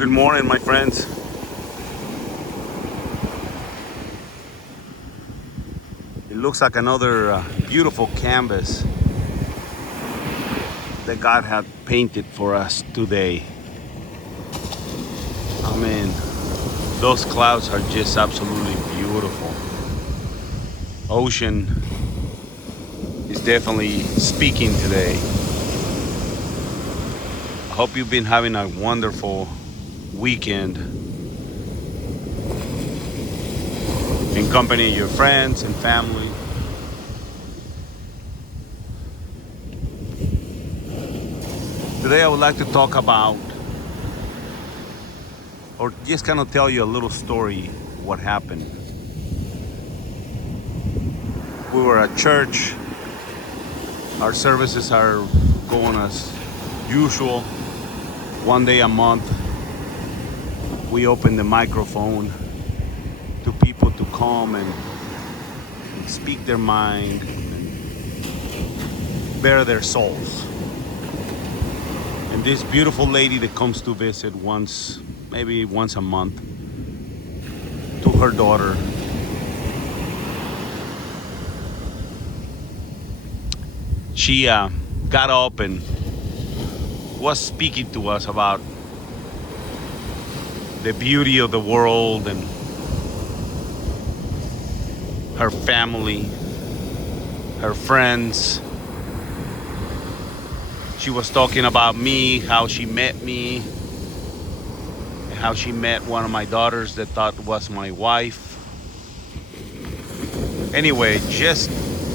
Good morning, my friends. It looks like another beautiful canvas that God had painted for us today. I mean, those clouds are just absolutely beautiful. Ocean is definitely speaking today. I hope you've been having a wonderful weekend in company of your friends and family. Today I would like to talk about, or just kind of tell you a little story what happened. We were at church. Our services are going as usual. One day a month, we open the microphone to people to come and speak their mind, and bare their souls. And this beautiful lady that comes to visit maybe once a month, to her daughter, she got up and was speaking to us about the beauty of the world and her family, her friends. She was talking about me, how she met me, and how she met one of my daughters that thought was my wife. Anyway, just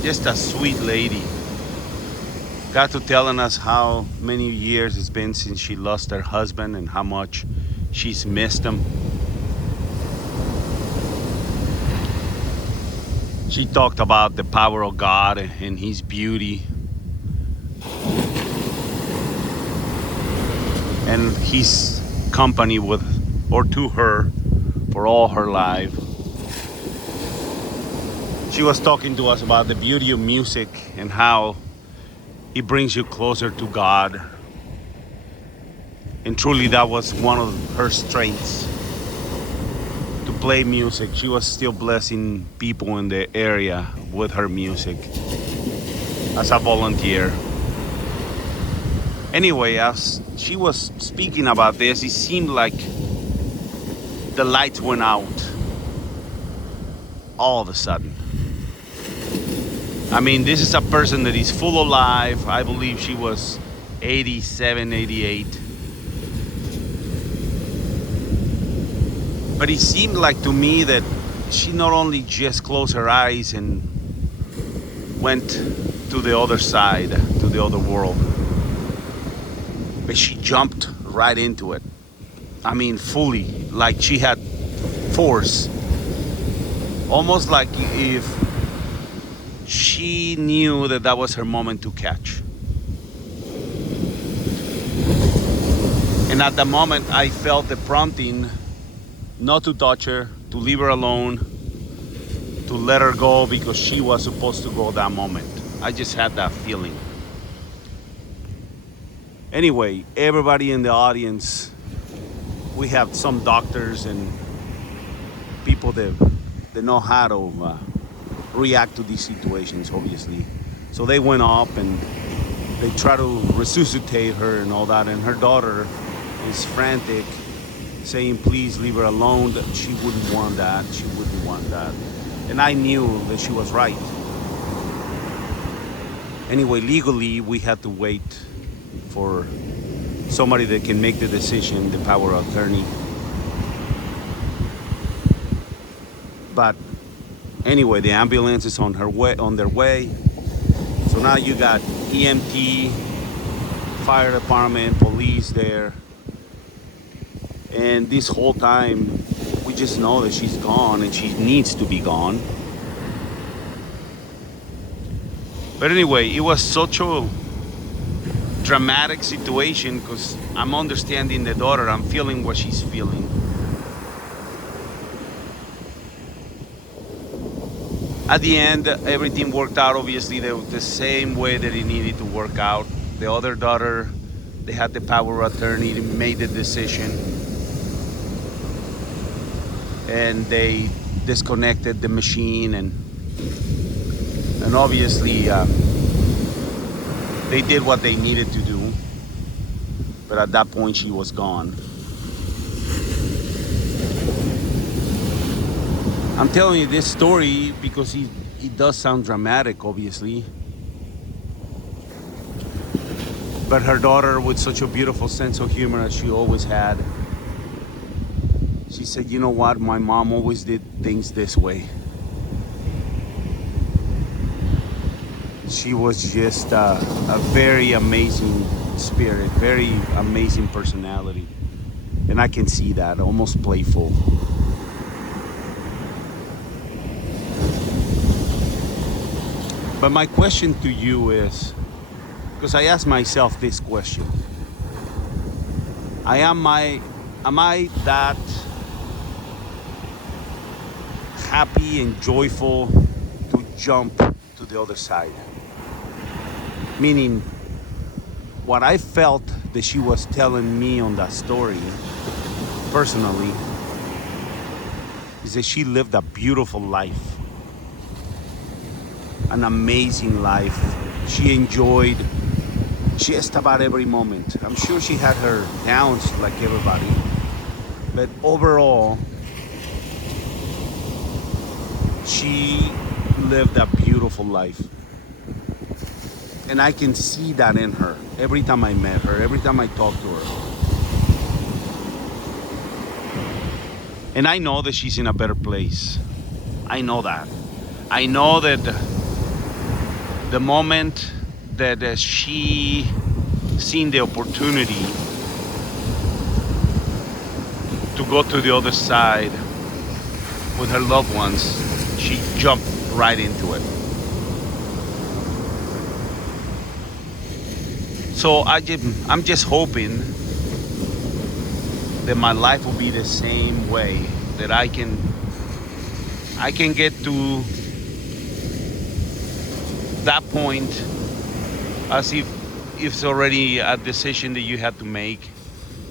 a sweet lady. Got to telling us how many years it's been since she lost her husband and how much she's missed him. She talked about the power of God and His beauty and His company with or to her for all her life. She was talking to us about the beauty of music and how it brings you closer to God. And truly that was one of her strengths, to play music. She was still blessing people in the area with her music as a volunteer. Anyway, as she was speaking about this, it seemed like the lights went out all of a sudden. I mean, this is a person that is full of life. I believe she was 87, 88. But it seemed like to me that she not only just closed her eyes and went to the other side, to the other world, but she jumped right into it. I mean, fully, like she had force. Almost like if she knew that that was her moment to catch. And at the moment, I felt the prompting not to touch her, to leave her alone, to let her go because she was supposed to go that moment. I just had that feeling. Anyway, everybody in the audience, we have some doctors and people that know how to react to these situations, obviously. So they went up and they try to resuscitate her and all that. And her daughter is frantic, saying, please leave her alone, that she wouldn't want that, she wouldn't want that. And I knew that she was right. Anyway, legally, we had to wait for somebody that can make the decision, the power of attorney. But anyway, the ambulance is on their way. So now you got EMT, fire department, police there. And this whole time, we just know that she's gone and she needs to be gone. But anyway, it was such a dramatic situation because I'm understanding the daughter. I'm feeling what she's feeling. At the end, everything worked out, obviously, the same way that it needed to work out. The other daughter, they had the power of attorney to make the decision. and they disconnected the machine, and obviously they did what they needed to do, but at that point she was gone. I'm telling you this story because it does sound dramatic, obviously. But her daughter, with such a beautiful sense of humor as she always had, she said, you know what, my mom always did things this way. She was just a very amazing spirit, very amazing personality. And I can see that, almost playful. But my question to you is, because I ask myself this question, am I that happy and joyful to jump to the other side? Meaning, what I felt that she was telling me on that story, personally, is that she lived a beautiful life. An amazing life. She enjoyed just about every moment. I'm sure she had her downs like everybody, but overall, she lived a beautiful life. And I can see that in her every time I met her, every time I talk to her. And I know that she's in a better place. I know that. I know that the moment that she seen the opportunity to go to the other side with her loved ones, she jumped right into it. So I'm just hoping that my life will be the same way, that I can get to that point as if it's already a decision that you have to make,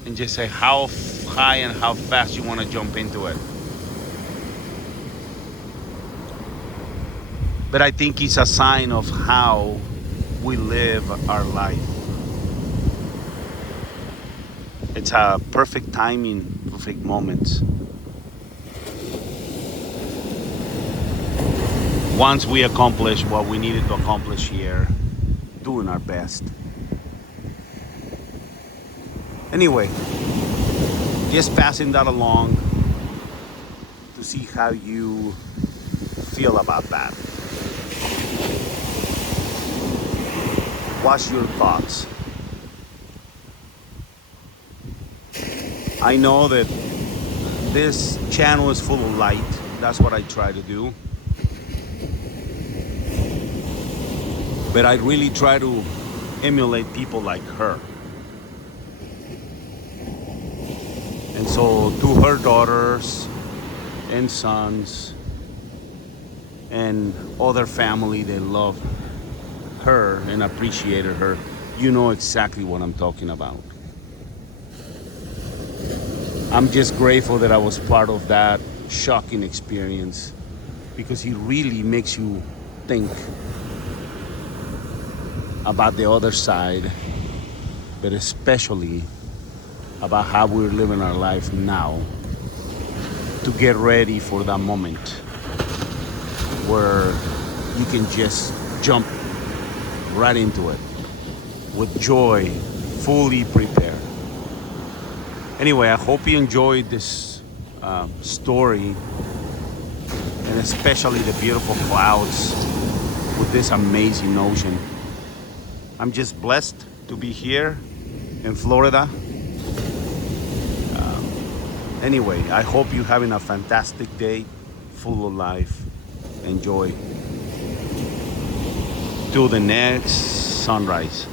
and just say how high and how fast you want to jump into it. But I think it's a sign of how we live our life. It's a perfect timing, perfect moment. Once we accomplish what we needed to accomplish here, doing our best. Anyway, just passing that along to see how you feel about that. What's your thoughts? I know that this channel is full of light. That's what I try to do. But I really try to emulate people like her. And so to her daughters and sons and other family that love her and appreciated her, you know exactly what I'm talking about. I'm just grateful that I was part of that shocking experience, because it really makes you think about the other side, but especially about how we're living our life now to get ready for that moment where you can just jump right into it with joy, fully prepared. Anyway, I hope you enjoyed this story, and especially the beautiful clouds with this amazing ocean. I'm just blessed to be here in Florida. Anyway, I hope you're having a fantastic day, full of life. Enjoy. Till the next sunrise.